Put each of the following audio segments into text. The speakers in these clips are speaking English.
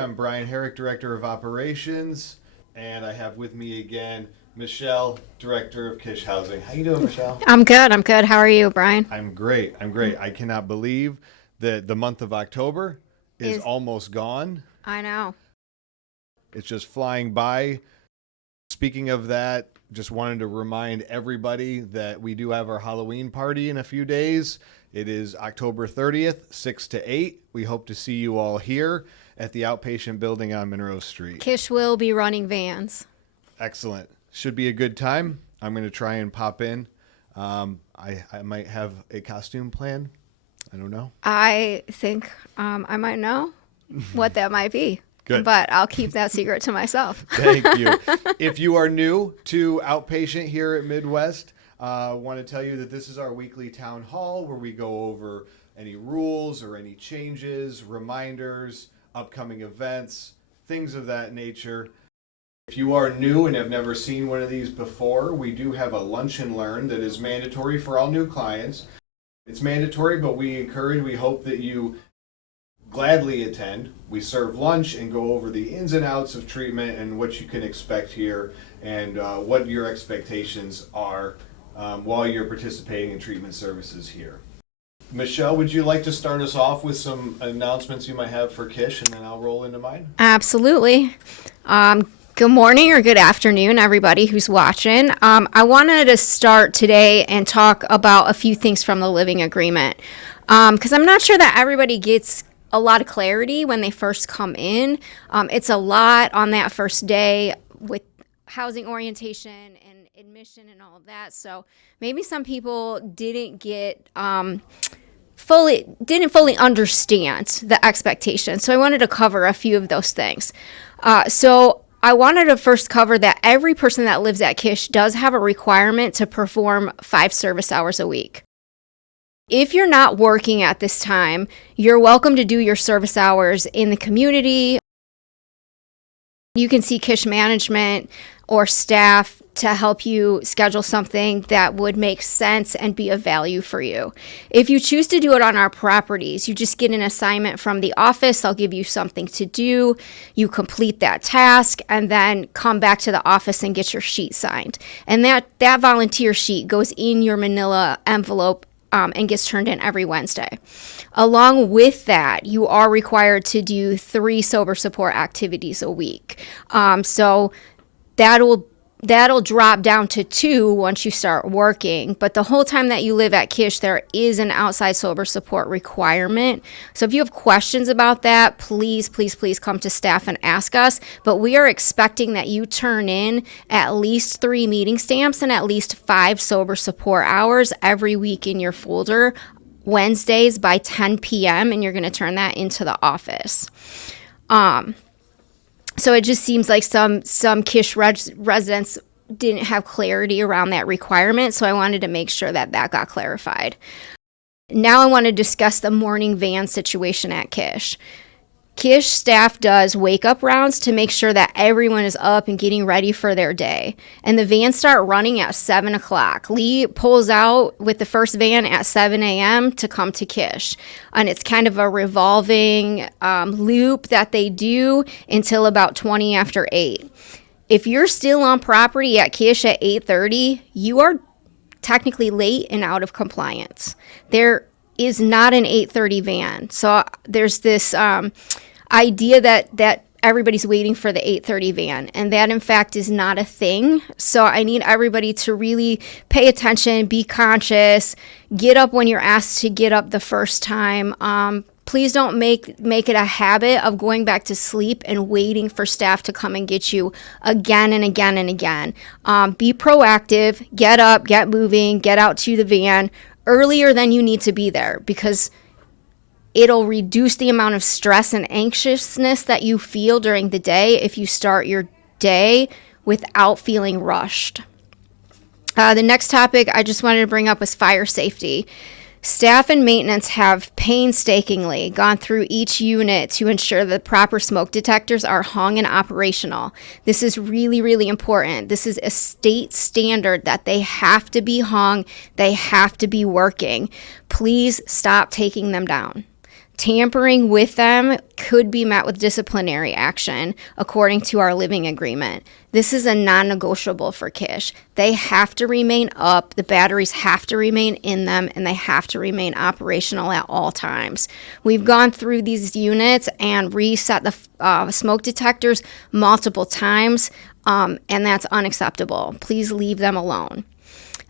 I'm Brian Herrick, Director of Operations, and I have with me again Michelle, Director of Kish Housing. How you doing, Michelle? I'm good. How are you, Brian? I'm great. I cannot believe that the month of October is almost gone. I know. It's just flying by. Speaking of that, just wanted to remind everybody that we do have our Halloween party in a few days. It is October 30th, 6 to 8. We hope to see you all here at the outpatient building on Monroe Street. Kish will be running vans. Excellent. Should be a good time. I'm going to try and pop in. I might have a costume plan. I don't know. I think I might know what that might be. Good. But I'll keep that secret to myself. Thank you. If you are new to Outpatient here at Midwest, I want to tell you that this is our weekly town hall where we go over any rules or any changes, reminders, upcoming events, things of that nature. If you are new and have never seen one of these before, we do have a lunch and learn that is mandatory for all new clients. It's mandatory, but we hope that you gladly attend. We serve lunch and go over the ins and outs of treatment and what you can expect here and what your expectations are while you're participating in treatment services here. Michelle, would you like to start us off with some announcements you might have for Kish, and then I'll roll into mine? Absolutely. Good morning or good afternoon, everybody who's watching. I wanted to start today and talk about a few things from the living agreement because I'm not sure that everybody gets a lot of clarity when they first come in. It's a lot on that first day with housing orientation and admission and all of that. So maybe some people didn't fully understand the expectations. So I wanted to cover a few of those things. So I wanted to first cover that every person that lives at Kish does have a requirement to perform 5 service hours a week. If you're not working at this time, you're welcome to do your service hours in the community. You can see Kish management or staff to help you schedule something that would make sense and be of value for you. If you choose to do it on our properties, you just get an assignment from the office. I'll give you something to do. You complete that task and then come back to the office and get your sheet signed. And that volunteer sheet goes in your manila envelope and gets turned in every Wednesday. Along with that, you are required to do 3 sober support activities a week. So that'll drop down to 2 once you start working. But the whole time that you live at Kish, there is an outside sober support requirement. So if you have questions about that, please come to staff and ask us. But we are expecting that you turn in at least 3 meeting stamps and at least 5 sober support hours every week in your folder, Wednesdays by 10 p.m., and you're going to turn that into the office. So it just seems like some Kish residents didn't have clarity around that requirement, so I wanted to make sure that got clarified. Now I want to discuss the morning van situation at Kish. Kish staff does wake-up rounds to make sure that everyone is up and getting ready for their day. And the vans start running at 7 o'clock. Lee pulls out with the first van at 7 a.m. to come to Kish. And it's kind of a revolving loop that they do until about 20 after 8. If you're still on property at Kish at 8:30, you are technically late and out of compliance. There is not an 8:30 van. So there's this idea that everybody's waiting for the 8:30 van, and that in fact is not a thing. So I need everybody to really pay attention, be conscious, get up when you're asked to get up the first time. Please don't make it a habit of going back to sleep and waiting for staff to come and get you again and again and again. Be proactive, get up, get moving, get out to the van earlier than you need to be there, because it'll reduce the amount of stress and anxiousness that you feel during the day if you start your day without feeling rushed. The next topic I just wanted to bring up was fire safety. Staff and maintenance have painstakingly gone through each unit to ensure that proper smoke detectors are hung and operational. This is really, really important. This is a state standard that they have to be hung, they have to be working. Please stop taking them down. Tampering with them could be met with disciplinary action according to our living agreement. This is a non-negotiable for Kish. They have to remain up, the batteries have to remain in them, and they have to remain operational at all times. We've gone through these units and reset the smoke detectors multiple times, and that's unacceptable. Please leave them alone.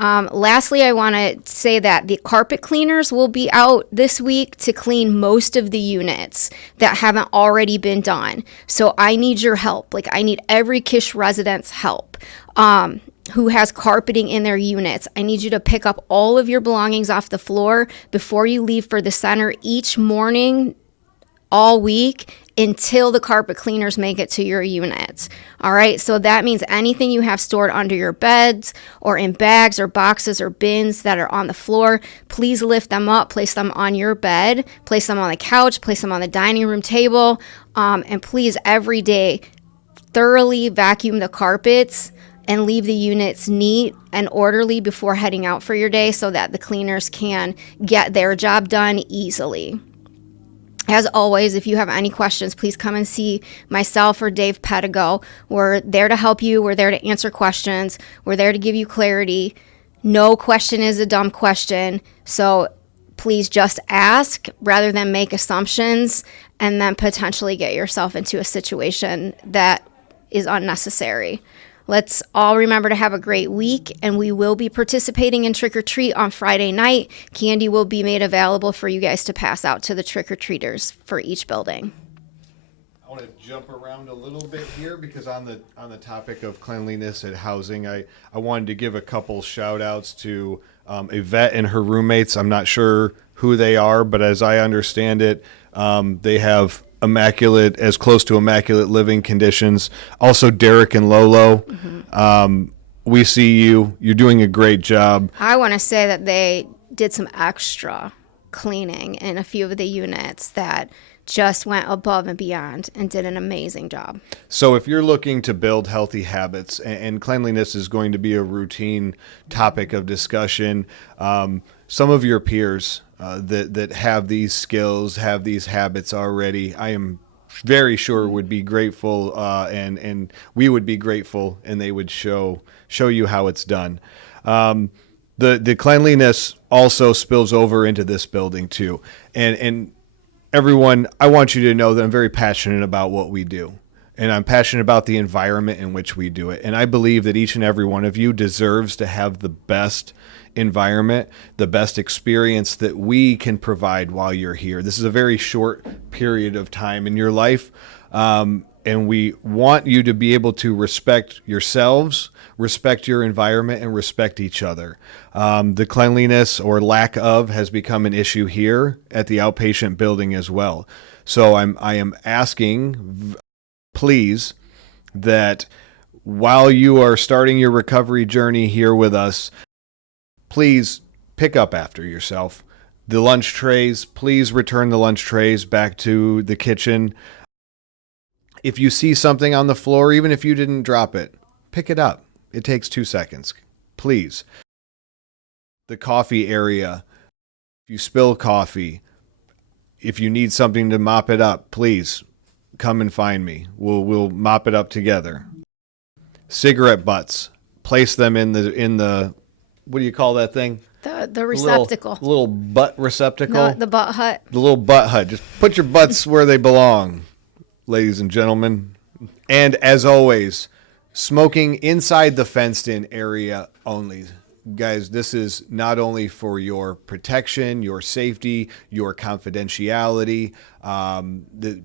Lastly, I want to say that the carpet cleaners will be out this week to clean most of the units that haven't already been done. So I need your help. Like, I need every Kish resident's help who has carpeting in their units. I need you to pick up all of your belongings off the floor before you leave for the center each morning all week until the carpet cleaners make it to your units. All right, so that means anything you have stored under your beds or in bags or boxes or bins that are on the floor, please lift them up, place them on your bed, place them on the couch, place them on the dining room table, and please every day thoroughly vacuum the carpets and leave the units neat and orderly before heading out for your day so that the cleaners can get their job done easily. As always, if you have any questions, please come and see myself or Dave Pedigo. We're there to help you. We're there to answer questions. We're there to give you clarity. No question is a dumb question. So please just ask rather than make assumptions and then potentially get yourself into a situation that is unnecessary. Let's all remember to have a great week, and we will be participating in Trick or Treat on Friday night. Candy will be made available for you guys to pass out to the trick-or-treaters for each building. I want to jump around a little bit here because on the topic of cleanliness at housing, I wanted to give a couple shout-outs to Yvette and her roommates. I'm not sure who they are, but as I understand it, they have as close to immaculate living conditions. Also, Derek and Lolo, we see you. You're doing a great job. I want to say that they did some extra cleaning in a few of the units that just went above and beyond and did an amazing job. So if you're looking to build healthy habits, and cleanliness is going to be a routine topic of discussion, some of your peers that have these skills, have these habits already, I am very sure would be grateful, and we would be grateful, and they would show you how it's done. The cleanliness also spills over into this building too, and everyone, I want you to know that I'm very passionate about what we do. And I'm passionate about the environment in which we do it. And I believe that each and every one of you deserves to have the best environment, the best experience that we can provide while you're here. This is a very short period of time in your life. And we want you to be able to respect yourselves, respect your environment, and respect each other. The cleanliness or lack of has become an issue here at the outpatient building as well. So I am asking, please, that while you are starting your recovery journey here with us, please pick up after yourself. The lunch trays, please return the lunch trays back to the kitchen. If you see something on the floor, even if you didn't drop it, pick it up. It takes 2 seconds. Please. The coffee area, if you spill coffee, if you need something to mop it up, please come and find me. We'll mop it up together. Cigarette butts, place them in the what do you call that thing? The receptacle. Little butt receptacle. No, the butt hut. The little butt hut. Just put your butts where they belong, ladies and gentlemen. And as always, smoking inside the fenced-in area only. Guys, this is not only for your protection, your safety, your confidentiality.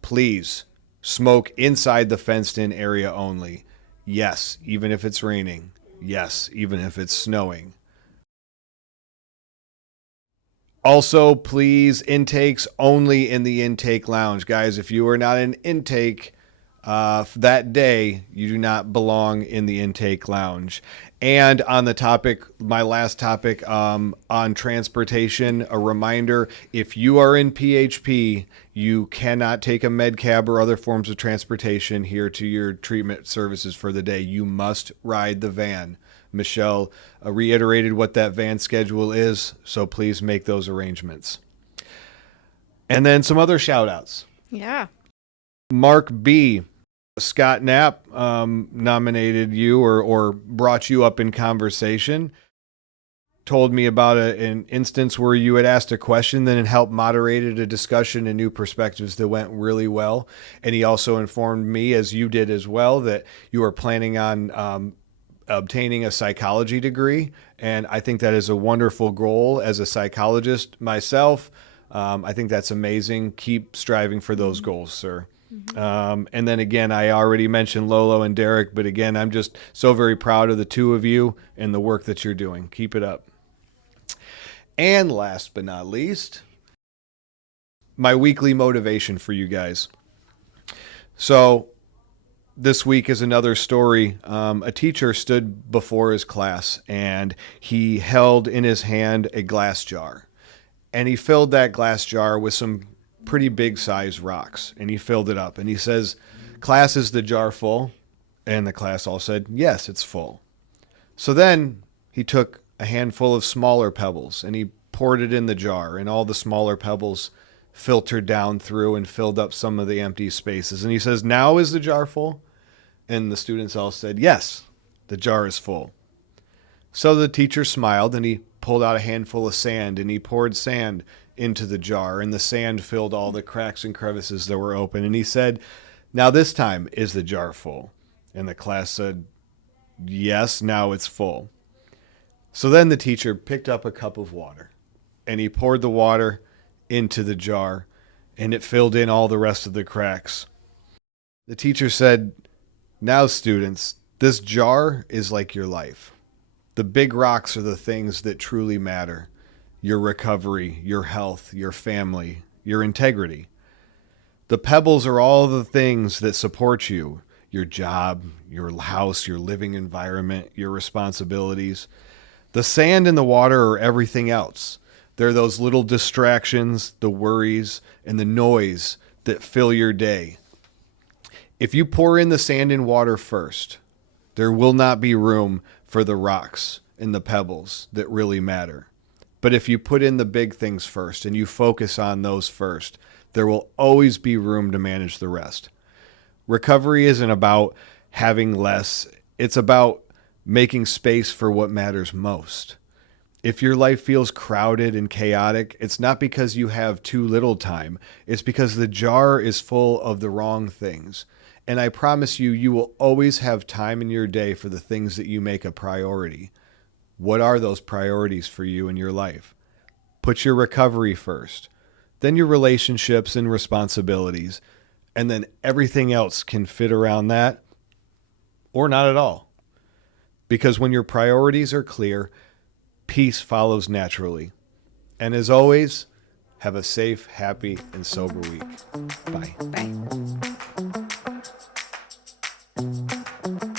Please smoke inside the fenced-in area only. Yes, even if it's raining. Yes, even if it's snowing. Also, please, intakes only in the intake lounge. Guys, if you are not in intake that day, you do not belong in the intake lounge. And on the topic, my last topic on transportation, a reminder, if you are in PHP, you cannot take a med cab or other forms of transportation here to your treatment services for the day. You must ride the van. Michelle reiterated what that van schedule is, so please make those arrangements. And then some other shout outs. Yeah. Mark B. Scott Knapp nominated you or brought you up in conversation. Told me about an instance where you had asked a question, then it helped moderated a discussion and new perspectives that went really well. And he also informed me, as you did as well, that you are planning on obtaining a psychology degree. And I think that is a wonderful goal as a psychologist myself. I think that's amazing. Keep striving for those goals, sir. And then again, I already mentioned Lolo and Derek, but again, I'm just so very proud of the two of you and the work that you're doing. Keep it up. And last but not least, my weekly motivation for you guys. So this week is another story. A teacher stood before his class and he held in his hand a glass jar. And he filled that glass jar with some pretty big sized rocks. And he filled it up. And he says, "Class, is the jar full?" And the class all said, "Yes, it's full." So then he took a handful of smaller pebbles and he poured it in the jar. And all the smaller pebbles filtered down through and filled up some of the empty spaces. And he says, "Now is the jar full?" And the students all said, "Yes, the jar is full." So the teacher smiled and he pulled out a handful of sand and he poured sand into the jar, and the sand filled all the cracks and crevices that were open. And he said, "Now this time, is the jar full?" And the class said, "Yes, now it's full." So then the teacher picked up a cup of water and he poured the water into the jar and it filled in all the rest of the cracks. The teacher said, "Now, students, this jar is like your life. The big rocks are the things that truly matter. Your recovery, your health, your family, your integrity. The pebbles are all the things that support you, your job, your house, your living environment, your responsibilities. The sand and the water are everything else. They're those little distractions, the worries, and the noise that fill your day. If you pour in the sand and water first, there will not be room for the rocks and the pebbles that really matter. But if you put in the big things first and you focus on those first, there will always be room to manage the rest." Recovery isn't about having less. It's about making space for what matters most. If your life feels crowded and chaotic, it's not because you have too little time. It's because the jar is full of the wrong things. And I promise you, you will always have time in your day for the things that you make a priority. What are those priorities for you in your life? Put your recovery first, then your relationships and responsibilities, and then everything else can fit around that, or not at all. Because when your priorities are clear, peace follows naturally. And as always, have a safe, happy, and sober week. Bye. Bye.